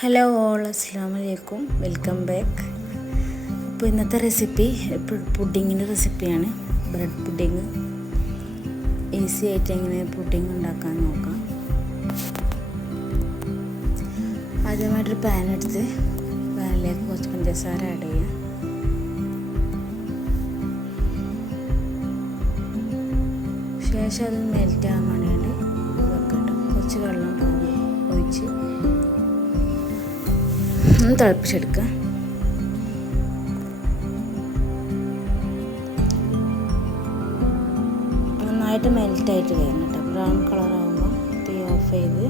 Hello all, അസ്സലാമു അലൈക്കും, welcome back. അപ്പോൾ ഇന്നത്തെ റെസിപ്പി പുഡിങ്ങിൻ്റെ റെസിപ്പിയാണ്. ബ്രെഡ് പുഡിങ് ഈസി ആയിട്ട് എങ്ങനെ പുഡിങ് ഉണ്ടാക്കാൻ നോക്കാം. ആദ്യമായിട്ടൊരു പാൻ എടുത്ത് പാനിലേക്ക് കുറച്ച് പഞ്ചസാര ആഡ് ചെയ്യാം. ശേഷം അത് മെൽറ്റ് ആകാൻ വേണ്ടി വെക്കട്ടെ. കുറച്ച് വെള്ളം ഒഴിച്ച് തിളപ്പിച്ചെടുക്കുക. നന്നായിട്ട് മെൽറ്റായിട്ട് വരണം കേട്ടോ. ബ്രൗൺ കളറാകുമ്പോൾ തീ ഓഫ് ചെയ്ത്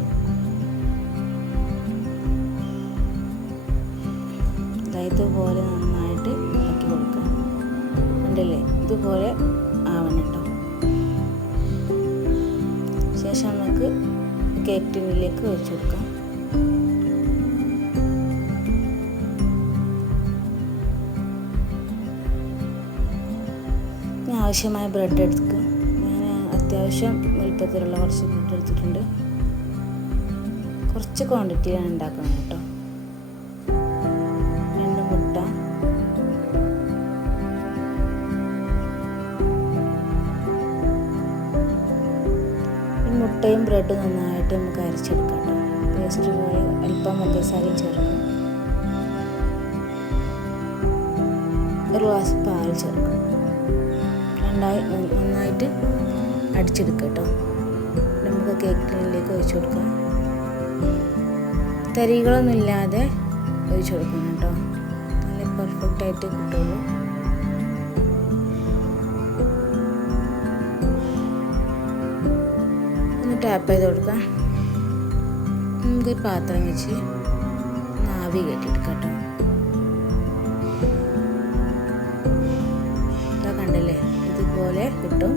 ഇതുപോലെ നന്നായിട്ട് ഇളക്കി കൊടുക്കുക. കണ്ടില്ലേ, ഇതുപോലെ ആവണം കേട്ടോ. ശേഷം നമുക്ക് കേക്ക് ടിന്നിലേക്ക് ഒഴിച്ചു കൊടുക്കാം. ആവശ്യമായ ബ്രെഡ് എടുക്കുക. ഞാൻ അത്യാവശ്യം വലുപ്പത്തിലുള്ള കുറച്ച് ബ്രെഡ് എടുത്തിട്ടുണ്ട്. കുറച്ച് ക്വാണ്ടിറ്റിയാണ് ഉണ്ടാക്കുന്നത് കേട്ടോ. 2 മുട്ട, മുട്ടയും ബ്രെഡും നന്നായിട്ട് നമുക്ക് അരച്ചെടുക്കാം കേട്ടോ. പേസ്റ്റ് പോലെ അല്പം പഞ്ചസാരയും ചേർക്കാം. 1 ഗ്ലാസ് പാൽ ചേർക്കാം. നന്നായിട്ട് അടിച്ചെടുക്കുക കേട്ടോ. നമുക്ക് കേക്ക് ടിന്നിലേക്ക് ഒഴിച്ചു കൊടുക്കാം. തരികളൊന്നും ഇല്ലാതെ ഒഴിച്ചു കൊടുക്കണം കേട്ടോ. നല്ല പെർഫെക്റ്റായിട്ട് കിട്ടുള്ളൂ. ഒന്ന് ടാപ്പ് ചെയ്ത് കൊടുക്കാം. നമുക്കൊരു പാത്രം വെച്ച് ആവി കയറ്റിയെടുക്കാം കേട്ടോ. കണ്ടല്ലേ, ഇതുപോലെ കിട്ടും.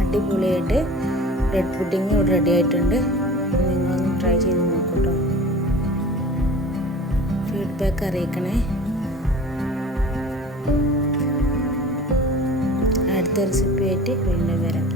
അടിപൊളിയായിട്ട് ബ്രെഡ് പുഡിങ് ഇവിടെ റെഡി ആയിട്ടുണ്ട്. നിങ്ങളൊന്ന് ട്രൈ ചെയ്ത് നോക്കൂട്ടോ. ഫീഡ്ബാക്ക് അറിയിക്കണേ. അടുത്ത റെസിപ്പി ആയിട്ട് വീണ്ടും വരാം.